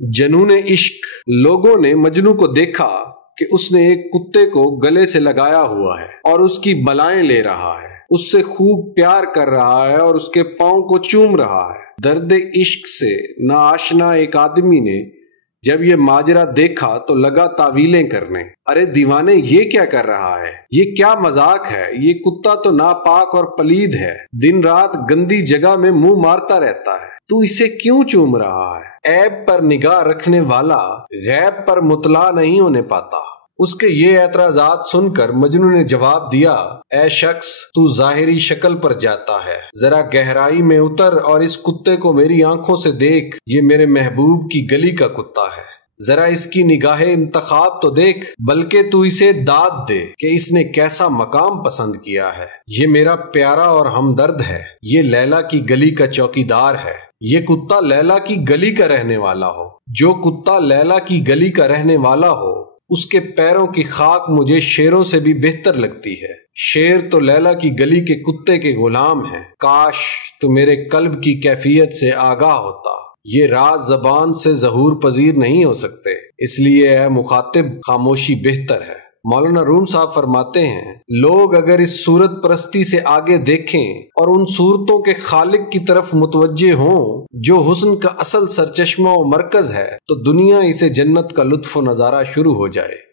جنون عشق۔ لوگوں نے مجنو کو دیکھا کہ اس نے ایک کتے کو گلے سے لگایا ہوا ہے اور اس کی بلائیں لے رہا ہے، اس سے خوب پیار کر رہا ہے اور اس کے پاؤں کو چوم رہا ہے۔ درد عشق سے ناآشنا ایک آدمی نے جب یہ ماجرا دیکھا تو لگا تعویلیں کرنے۔ ارے دیوانے، یہ کیا کر رہا ہے؟ یہ کیا مذاق ہے؟ یہ کتا تو ناپاک اور پلید ہے، دن رات گندی جگہ میں منہ مارتا رہتا ہے، تو اسے کیوں چوم رہا ہے؟ عیب پر نگاہ رکھنے والا غیب پر مطلع نہیں ہونے پاتا۔ اس کے یہ اعتراضات سن کر مجنو نے جواب دیا، اے شخص، تو ظاہری شکل پر جاتا ہے، ذرا گہرائی میں اتر اور اس کتے کو میری آنکھوں سے دیکھ۔ یہ میرے محبوب کی گلی کا کتا ہے، ذرا اس کی نگاہ انتخاب تو دیکھ، بلکہ تو اسے داد دے کہ اس نے کیسا مقام پسند کیا ہے۔ یہ میرا پیارا اور ہمدرد ہے، یہ لیلا کی گلی کا چوکیدار ہے۔ یہ کتا لیلا کی گلی کا رہنے والا ہو، جو کتا لیلا کی گلی کا رہنے والا ہو، اس کے پیروں کی خاک مجھے شیروں سے بھی بہتر لگتی ہے۔ شیر تو لیلا کی گلی کے کتے کے غلام ہیں۔ کاش تو میرے قلب کی کیفیت سے آگاہ ہوتا۔ یہ راز زبان سے ظہور پذیر نہیں ہو سکتے، اس لیے اے مخاطب، خاموشی بہتر ہے۔ مولانا روم صاحب فرماتے ہیں، لوگ اگر اس صورت پرستی سے آگے دیکھیں اور ان صورتوں کے خالق کی طرف متوجہ ہوں جو حسن کا اصل سرچشمہ و مرکز ہے، تو دنیا اسے جنت کا لطف و نظارہ شروع ہو جائے۔